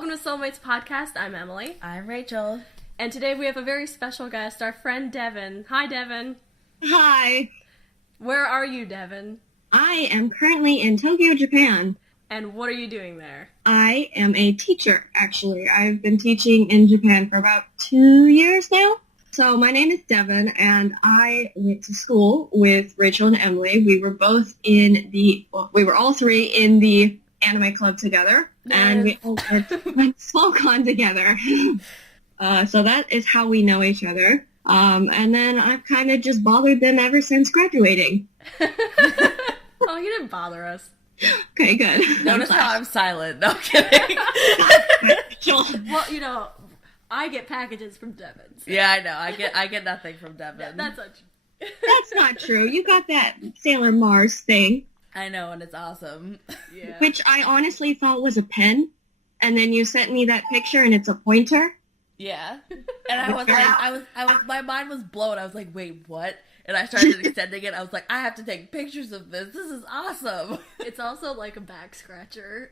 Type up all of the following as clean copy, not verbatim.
Welcome to Soulmates Podcast. I'm Emily. I'm Rachel. And today we have a very special guest, our friend Devan. Hi, Devan. Hi. Where are you, Devan? I am currently in Tokyo, Japan. And what are you doing there? I am a teacher, actually. I've been teaching in Japan for about 2 years now. So my name is Devan, and I went to school with Rachel and Emily. We were both we were all three in the anime club together, and we all went to SoulCon together. So that is how we know each other. And then I've kind of just bothered them ever since graduating. Oh, you didn't bother us. Okay, good. Notice how I'm silent. No, I'm kidding. Well, you know, I get packages from Devan. So. Yeah, I know. I get nothing from Devan. That's not true. That's not true. You got that Sailor Mars thing. I know, and it's awesome. Yeah. Which I honestly thought was a pen, and then you sent me that picture, and it's a pointer. Yeah, and I was like, my mind was blown. I was like, wait, what? And I started extending it. I was like, I have to take pictures of this. This is awesome. It's also like a back scratcher.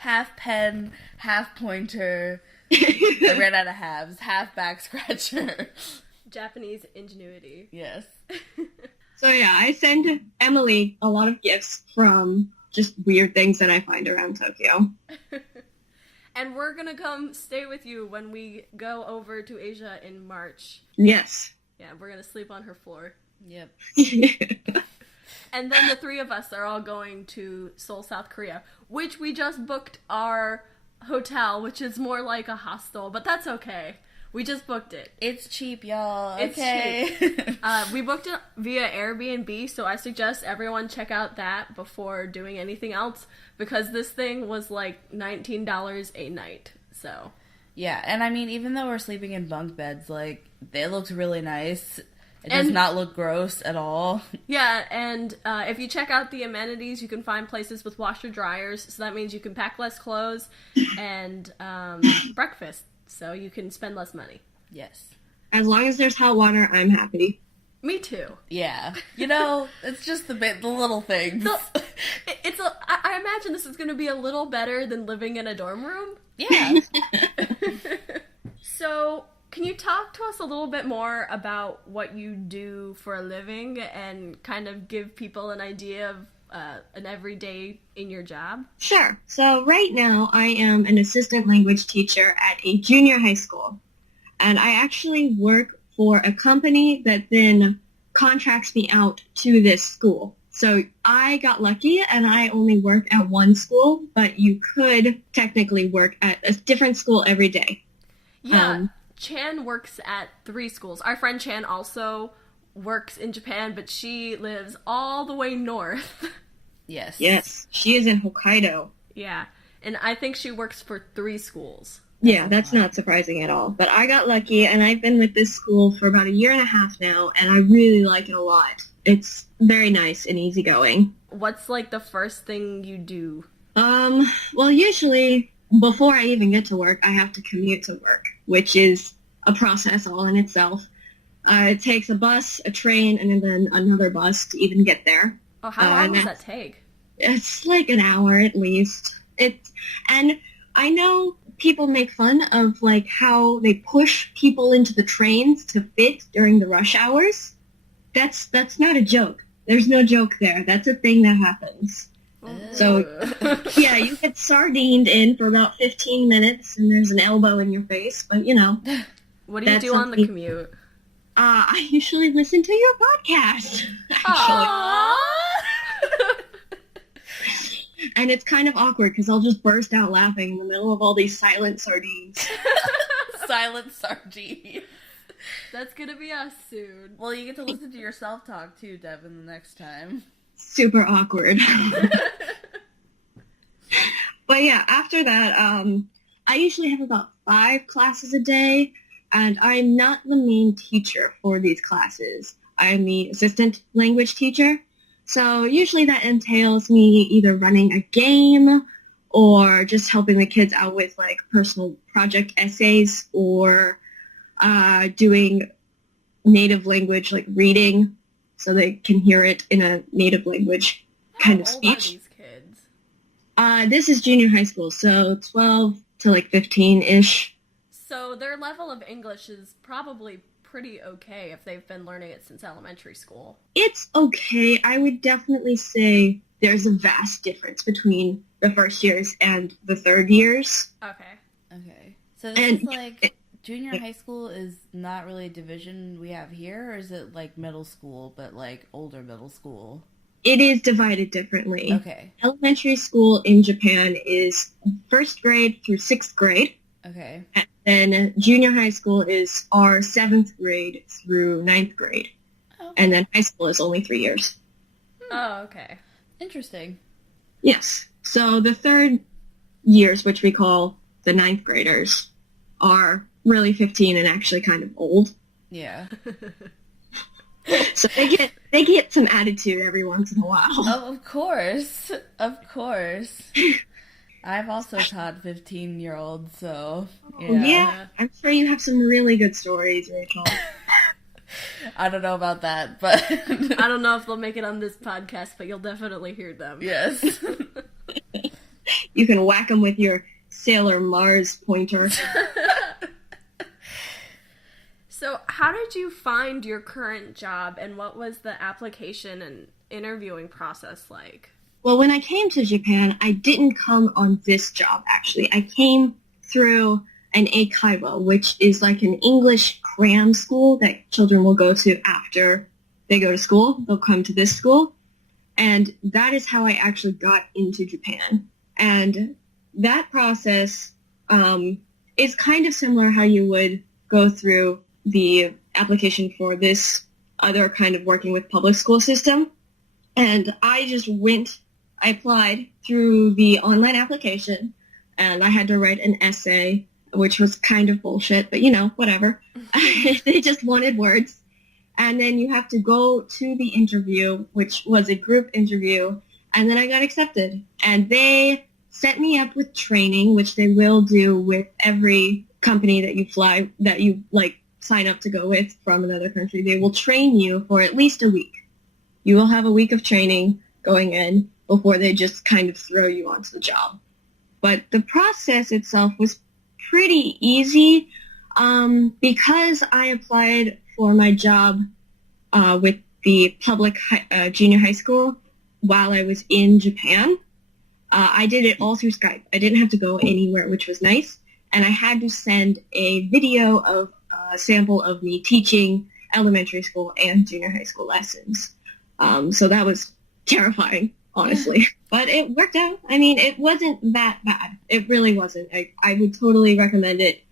Half pen, half pointer. I ran out of halves. Half back scratcher. Japanese ingenuity. Yes. So yeah, I send Emily a lot of gifts from just weird things that I find around Tokyo. And we're gonna come stay with you when we go over to Asia in March. Yes. Yeah, we're gonna sleep on her floor. Yep. And then the three of us are all going to Seoul, South Korea, which we just booked our hotel, which is more like a hostel, but that's okay. We just booked it. It's cheap, y'all. It's okay. cheap. We booked it via Airbnb, so I suggest everyone check out that before doing anything else, because this thing was like $19 a night, so. Yeah, and I mean, even though we're sleeping in bunk beds, like, they looked really nice. It does not look gross at all. Yeah, and if you check out the amenities, you can find places with washer dryers, so that means you can pack less clothes and breakfast, so you can spend less money. Yes. As long as there's hot water, I'm happy. Me too. Yeah. You know, it's just the little things. I imagine this is going to be a little better than living in a dorm room. Yeah. So, can you talk to us a little bit more about what you do for a living and kind of give people an idea of an everyday in your job? Sure. So right now I am an assistant language teacher at a junior high school. And I actually work for a company that then contracts me out to this school. So I got lucky and I only work at one school, but you could technically work at a different school every day. Yeah, Chan works at 3 schools. Our friend Chan also works in Japan, but she lives all the way north. Yes. Yes, she is in Hokkaido. Yeah, and I think she works for 3 schools. Yeah, that's not surprising at all. But I got lucky, and I've been with this school for about 1.5 years now, and I really like it a lot. It's very nice and easygoing. What's, like, the first thing you do? Well, usually, before I even get to work, I have to commute to work, which is a process all in itself. It takes a bus, a train, and then another bus to even get there. Oh, how long does that take? It's like an hour at least. And I know people make fun of like how they push people into the trains to fit during the rush hours. That's not a joke. There's no joke there. That's a thing that happens. So, yeah, you get sardined in for about 15 minutes, and there's an elbow in your face, but, you know. What do you do on the commute? I usually listen to your podcast, actually. And it's kind of awkward, because I'll just burst out laughing in the middle of all these silent sardines. Silent sardines. That's gonna be us soon. Well, you get to listen to yourself talk, too, Devin, the next time. Super awkward. But yeah, after that, I usually have about 5 classes a day, and I'm not the main teacher for these classes. I'm the assistant language teacher, so usually that entails me either running a game or just helping the kids out with like personal project essays or doing native language like reading so they can hear it in a native language kind of speech. How old are these kids? This is junior high school, so 12 to like 15-ish. So their level of English is probably pretty okay if they've been learning it since elementary school. It's okay. I would definitely say there's a vast difference between the first years and the third years. Okay. So this is like junior high school is not really a division we have here, or is it like middle school, but like older middle school? It is divided differently. Okay. Elementary school in Japan is first grade through sixth grade. Okay. And then junior high school is our seventh grade through ninth grade. Oh. And then high school is only 3 years. Oh, okay. Interesting. Yes. So the third years, which we call the ninth graders, are really 15 and actually kind of old. Yeah. So they get some attitude every once in a while. Oh, of course. Of course. I've also taught 15-year-olds, so yeah. I'm sure you have some really good stories, Rachel. I don't know about that, but I don't know if they'll make it on this podcast, but you'll definitely hear them. Yes. You can whack them with your Sailor Mars pointer. So how did you find your current job, and what was the application and interviewing process like? Well, when I came to Japan, I didn't come on this job, actually. I came through an eikaiwa, which is like an English cram school that children will go to after they go to school. They'll come to this school. And that is how I actually got into Japan. And that process is kind of similar how you would go through the application for this other kind of working with public school system. And I applied through the online application, and I had to write an essay, which was kind of bullshit, but whatever. They just wanted words. And then you have to go to the interview, which was a group interview, and then I got accepted. And they set me up with training, which they will do with every company that you sign up to go with from another country. They will train you for at least a week. You will have a week of training going in before they just kind of throw you onto the job. But the process itself was pretty easy because I applied for my job with the public junior high school while I was in Japan. I did it all through Skype. I didn't have to go anywhere, which was nice. And I had to send a video of a sample of me teaching elementary school and junior high school lessons. So that was terrifying, honestly. But it worked out. I mean, it wasn't that bad. It really wasn't. I would totally recommend it.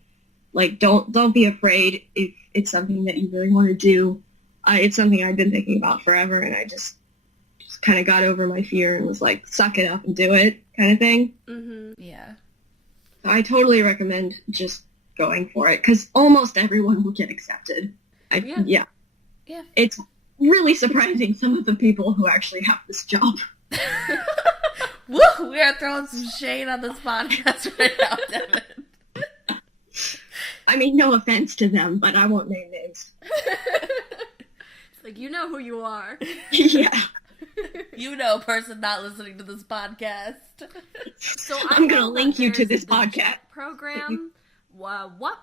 Like, don't be afraid if it's something that you really want to do. It's something I've been thinking about forever, and I just kind of got over my fear and was like, suck it up and do it kind of thing. Mm-hmm. Yeah. So I totally recommend just going for it, because almost everyone will get accepted. Yeah. It's really surprising, some of the people who actually have this job. Woo! We are throwing some shade on this podcast right now, Devin. I mean, no offense to them, but I won't name names. It's like, you know who you are. Yeah. You know, person not listening to this podcast. So I'm going to link you to this podcast. Program. What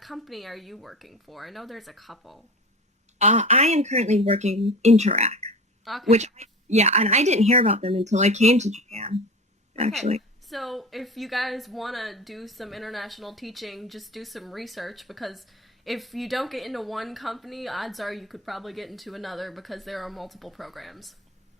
company are you working for? I know there's a couple. I am currently working Interac, Okay. And I didn't hear about them until I came to Japan, actually. Okay. So if you guys want to do some international teaching, just do some research, because if you don't get into one company, odds are you could probably get into another, because there are multiple programs.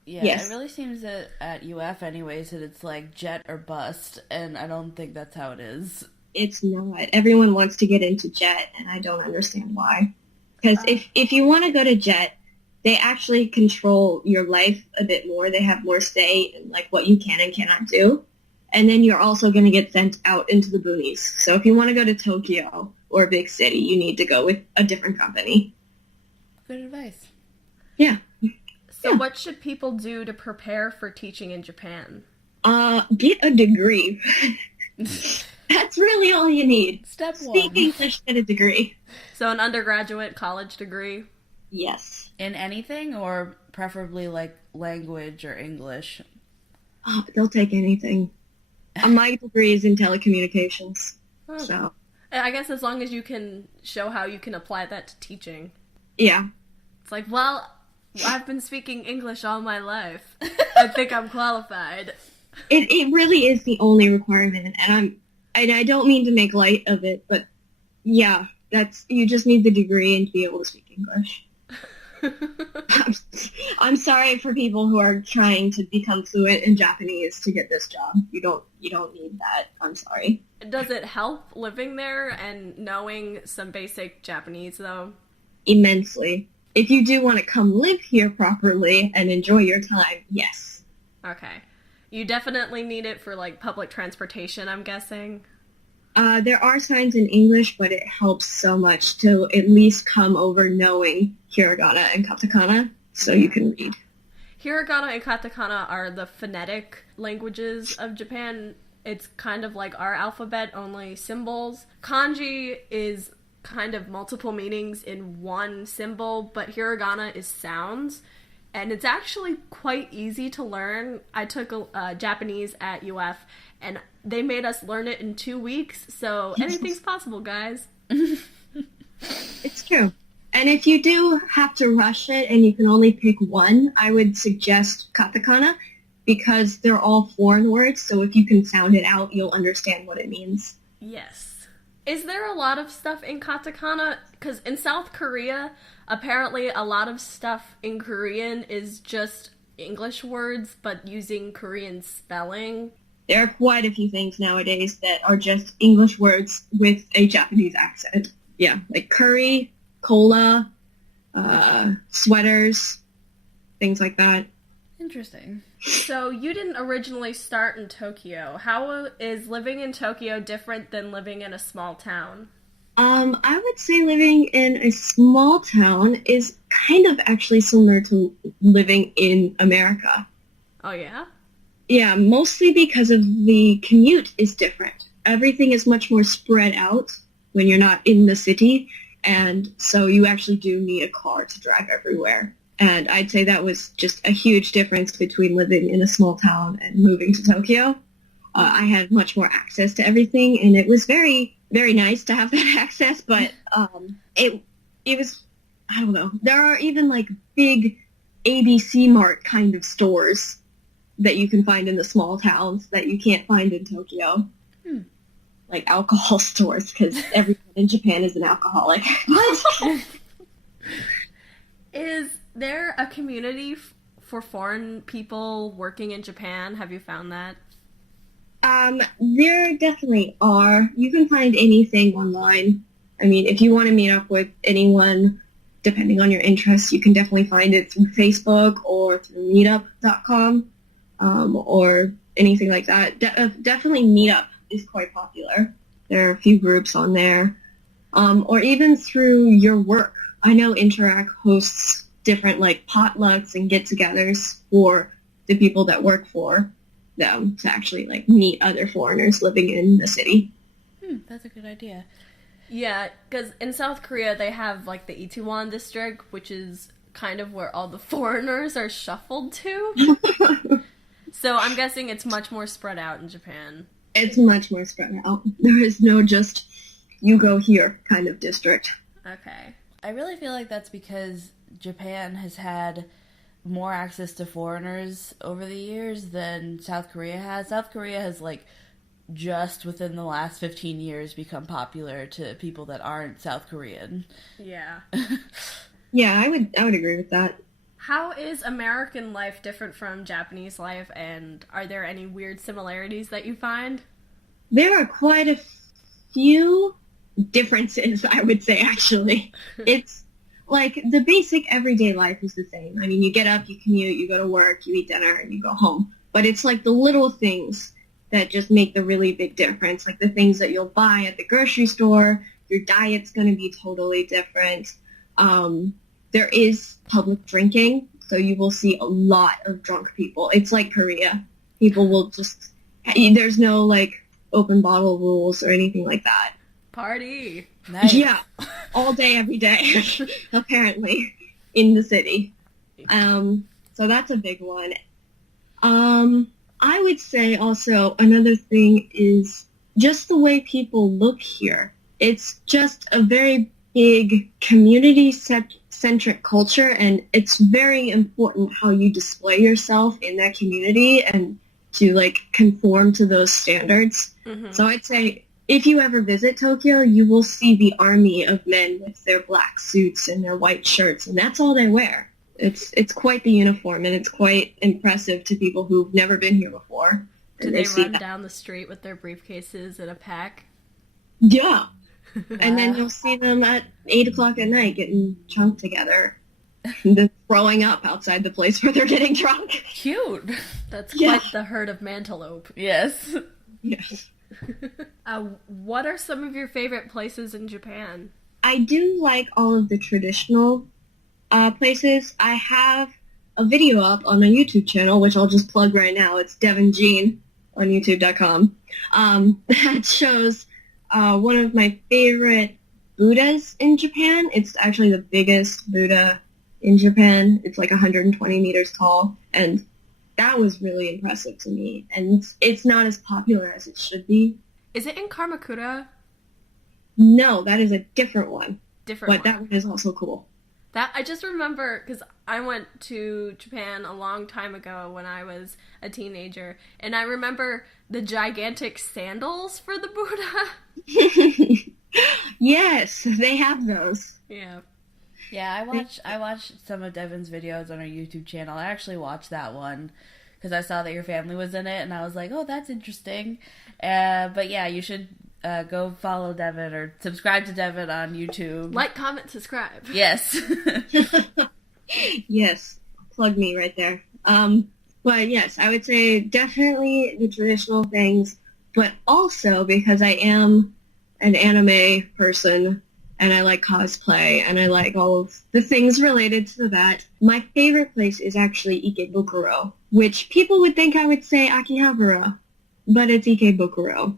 Yeah, Yes. It really seems that at UF anyways that it's like jet or bust, and I don't think that's how it is. It's not. Everyone wants to get into JET, and I don't understand why. Because if you want to go to JET, they actually control your life a bit more. They have more say in like what you can and cannot do. And then you're also going to get sent out into the boonies. So if you want to go to Tokyo or a big city, you need to go with a different company. Good advice. Yeah. So what should people do to prepare for teaching in Japan? Get a degree. That's really all you need. Step Speak one. English, get a degree. So an undergraduate college degree? Yes. In anything, or preferably like language or English? Oh, they'll take anything. My degree is in telecommunications, Oh. so I guess as long as you can show how you can apply that to teaching. yeah. It's like, well, I've been speaking English all my life. I think I'm qualified. It really is the only requirement, and I don't mean to make light of it, but yeah, you just need the degree and to be able to speak English. I'm sorry for people who are trying to become fluent in Japanese to get this job. You don't need that. I'm sorry. Does it help living there and knowing some basic Japanese, though? Immensely. If you do want to come live here properly and enjoy your time, yes. Okay. You definitely need it for, like, public transportation, I'm guessing? There are signs in English, but it helps so much to at least come over knowing hiragana and katakana so you can read. Hiragana and katakana are the phonetic languages of Japan. It's kind of like our alphabet, only symbols. Kanji is kind of multiple meanings in one symbol, but hiragana is sounds. And it's actually quite easy to learn. I took Japanese at UF, and they made us learn it in 2 weeks, so anything's possible, guys. It's true. And if you do have to rush it and you can only pick one, I would suggest katakana, because they're all foreign words, so if you can sound it out, you'll understand what it means. Yes. Is there a lot of stuff in katakana? Because in South Korea, apparently a lot of stuff in Korean is just English words, but using Korean spelling. There are quite a few things nowadays that are just English words with a Japanese accent. Yeah, like curry, cola, sweaters, things like that. Interesting. So you didn't originally start in Tokyo. How is living in Tokyo different than living in a small town? I would say living in a small town is kind of actually similar to living in America. Oh, yeah? Yeah, mostly because of the commute is different. Everything is much more spread out when you're not in the city, and so you actually do need a car to drive everywhere. And I'd say that was just a huge difference between living in a small town and moving to Tokyo. I had much more access to everything, and it was very, very nice to have that access, but it was, I don't know. There are even, like, big ABC Mart kind of stores that you can find in the small towns that you can't find in Tokyo. Like alcohol stores, because everyone in Japan is an alcoholic. Is there a community for foreign people working in Japan? Have you found that? There definitely are. You can find anything online. I mean, if you want to meet up with anyone, depending on your interests, you can definitely find it through Facebook or through meetup.com, or anything like that. Definitely Meetup is quite popular. There are a few groups on there. Or even through your work. I know Interact hosts different, like, potlucks and get-togethers for the people that work for them to actually, like, meet other foreigners living in the city. That's a good idea. Yeah, because in South Korea they have, like, the Itaewon district, which is kind of where all the foreigners are shuffled to. So I'm guessing it's much more spread out in Japan. It's much more spread out. There is no just, you go here kind of district. Okay. I really feel like that's because Japan has had more access to foreigners over the years than South Korea has. South Korea has, like, just within the last 15 years become popular to people that aren't South Korean. Yeah. Yeah, I would agree with that. How is American life different from Japanese life, and are there any weird similarities that you find? There are quite a few differences, I would say, actually. It's like the basic everyday life is the same. I mean, you get up, you commute, you go to work, you eat dinner, and you go home. But it's like the little things that just make the really big difference, like the things that you'll buy at the grocery store. Your diet's going to be totally different. There is public drinking, so you will see a lot of drunk people. It's like Korea. People will just, there's no, like, open bottle rules or anything like that. Party. Nice. Yeah, all day, every day, apparently, in the city. So that's a big one. I would say also another thing is just the way people look here. It's just a very big community-centric culture, and it's very important how you display yourself in that community and to, like, conform to those standards. Mm-hmm. So I'd say if you ever visit Tokyo, you will see the army of men with their black suits and their white shirts, and that's all they wear. It's quite the uniform, and it's quite impressive to people who've never been here before. Do they run down the street with their briefcases in a pack? Yeah. And then you'll see them at 8 o'clock at night getting drunk together. And throwing up outside the place where they're getting drunk. Cute. That's quite the herd of Mantelope. Yes. Yes. What are some of your favorite places in Japan? I do like all of the traditional places. I have a video up on my YouTube channel, which I'll just plug right now. It's Devan Jean on youtube.com. That shows one of my favorite Buddhas in Japan. It's actually the biggest Buddha in Japan. It's like 120 meters tall, and that was really impressive to me. And it's not as popular as it should be. Is it in Kamakura? No, that is a different one. But One. that one is also cool. That I just remember because I went to Japan a long time ago when I was a teenager, and I remember the gigantic sandals for the Buddha. Yes, they have those. Yeah. Yeah, I watched some of Devan's videos on our YouTube channel. I actually watched that one because I saw that your family was in it, and I was like, oh, that's interesting. But yeah, you should go follow Devan or subscribe to Devan on YouTube. Like, comment, subscribe. Yes. Yes, plug me right there. But yes, I would say definitely the traditional things, but also because I am an anime person and I like cosplay and I like all of the things related to that, my favorite place is actually Ikebukuro, which people would think I would say Akihabara, but it's Ikebukuro.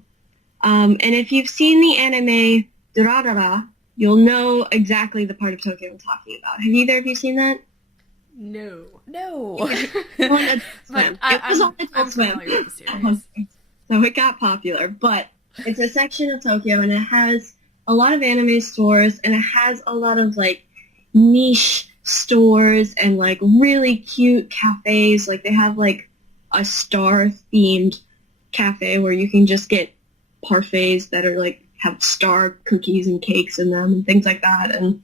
And if you've seen the anime Durarara, you'll know exactly the part of Tokyo I'm talking about. Have either of you seen that? No. It was on Adult Swim. familiar with the series. So it got popular, but it's a section of Tokyo, and it has a lot of anime stores, and it has a lot of, like, niche stores and, like, really cute cafes. Like, they have, like, a star-themed cafe where you can just get parfaits that are, like, have star cookies and cakes in them and things like that, and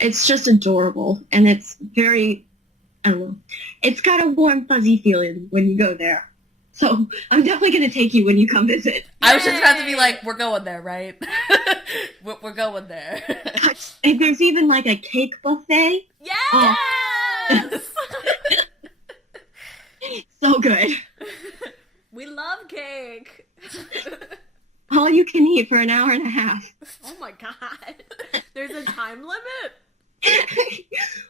it's just adorable, and it's very, I don't know, it's got a warm, fuzzy feeling when you go there. So I'm definitely going to take you when you come visit. I was just about to be like, we're going there, right? We're going there. And there's even, like, a cake buffet. Yes! So good. We love cake. All you can eat for an hour and a half. Oh my god. There's a time limit?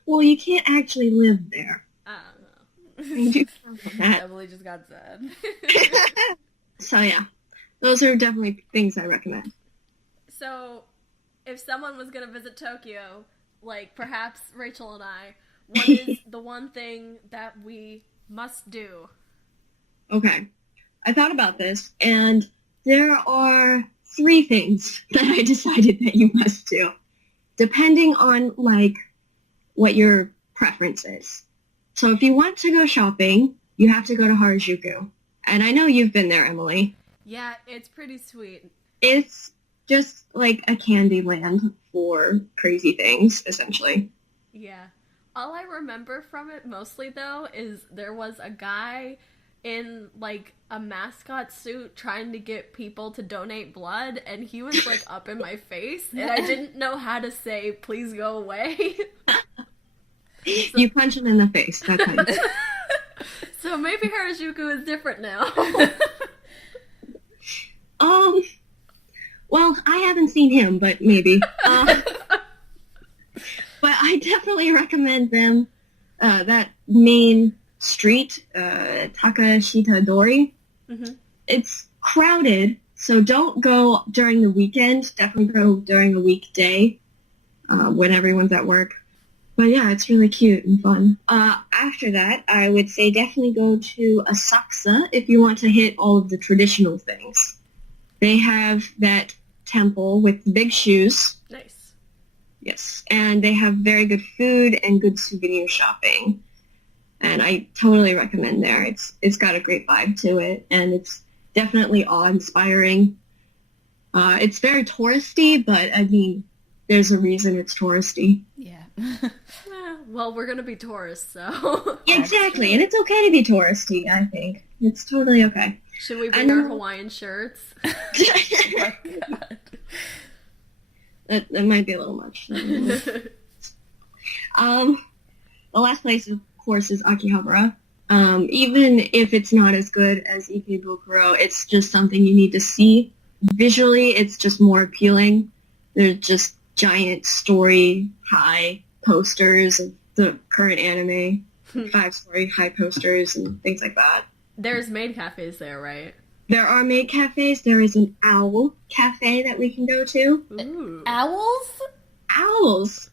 Well, you can't actually live there. I don't know. I do that. Emily just got sad. So yeah, those are definitely things I recommend. So, if someone was going to visit Tokyo, like perhaps Rachel and I, what is the one thing that we must do? Okay, I thought about this, and there are 3 things that I decided that you must do, depending on, like, what your preference is. So if you want to go shopping, you have to go to Harajuku. And I know you've been there, Emily. Yeah, it's pretty sweet. It's just like a candy land for crazy things, essentially. Yeah. All I remember from it mostly, though, is there was a guy in, like, a mascot suit trying to get people to donate blood, and he was, like, up in my face, and I didn't know how to say, please go away. You punch him in the face. That's how you So maybe Harajuku is different now. Well, I haven't seen him, but maybe. But I definitely recommend them, that main street, Takashita Dori. Mm-hmm. It's crowded, so don't go during the weekend. Definitely go during a weekday, when everyone's at work. But yeah, it's really cute and fun. After that, I would say definitely go to Asakusa if you want to hit all of the traditional things. They have that temple with the big shoes. Nice. Yes, and they have very good food and good souvenir shopping. And I totally recommend there. It's got a great vibe to it, and it's definitely awe-inspiring. It's very touristy, but I mean, there's a reason it's touristy. Yeah. Well, we're gonna be tourists, so... Exactly, and it's okay to be touristy, I think. It's totally okay. Should we bring our Hawaiian shirts? Oh my god. That might be a little much. The last place, of course, is Akihabara. Even if it's not as good as Ikebukuro, it's just something you need to see. Visually, it's just more appealing. There's just giant story high posters of the current anime, 5-story high posters and things like that. There's maid cafes there, right? There are maid cafes. There is an owl cafe that we can go to. Ooh. Owls? Owls!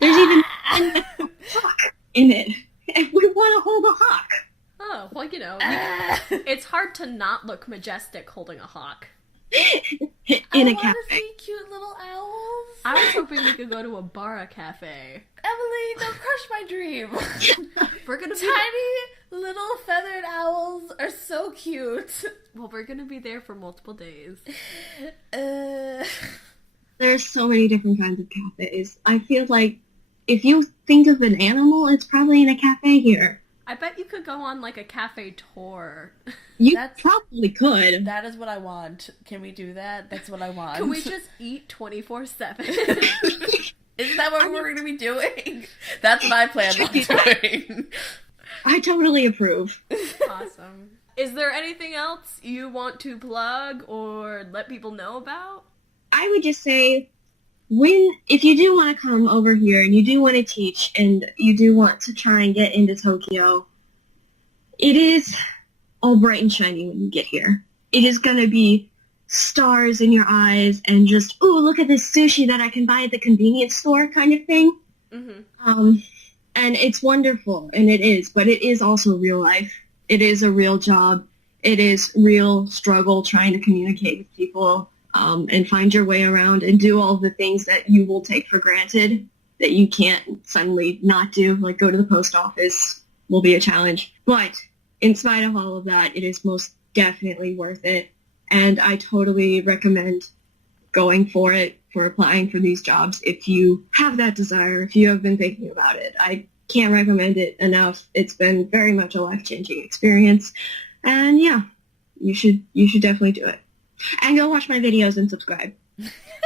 There's even a hawk in it. And we want to hold a hawk. Oh, well, you know, it's hard to not look majestic holding a hawk. In a cafe. I want to see cute little owls. I was hoping we could go to a Bara cafe. Emily, don't crush my dream. We're gonna be Tiny little feathered owls are so cute. well, we're gonna be there for multiple days. There's so many different kinds of cafes. I feel like if you think of an animal, it's probably in a cafe here. I bet you could go on like a cafe tour. You probably could. That is what I want. Can we do that? That's what I want. Can we just eat 24/7? Isn't that what we're going to be doing? That's what I plan on doing. I totally approve. Awesome. Is there anything else you want to plug or let people know about? I would just say, if you do want to come over here and you do want to teach and you do want to try and get into Tokyo, it is all bright and shiny when you get here. It is going to be stars in your eyes and just, ooh, look at this sushi that I can buy at the convenience store kind of thing. Mm-hmm. And it's wonderful, and it is, but it is also real life. It is a real job. It is real struggle trying to communicate with people. And find your way around and do all the things that you will take for granted that you can't suddenly not do, like go to the post office will be a challenge. But in spite of all of that, it is most definitely worth it. And I totally recommend going for it, for applying for these jobs if you have that desire, if you have been thinking about it. I can't recommend it enough. It's been very much a life-changing experience. And yeah, you should definitely do it. And go watch my videos and subscribe.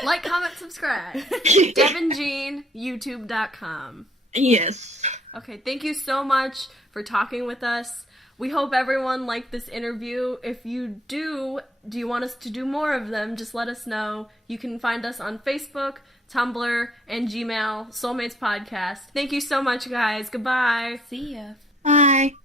Like, comment, subscribe. Devan Jean, YouTube.com. Yes. Okay, thank you so much for talking with us. We hope everyone liked this interview. If you do you want us to do more of them, just let us know. You can find us on Facebook, Tumblr, and Gmail, Soulmates Podcast. Thank you so much, guys. Goodbye. See ya. Bye.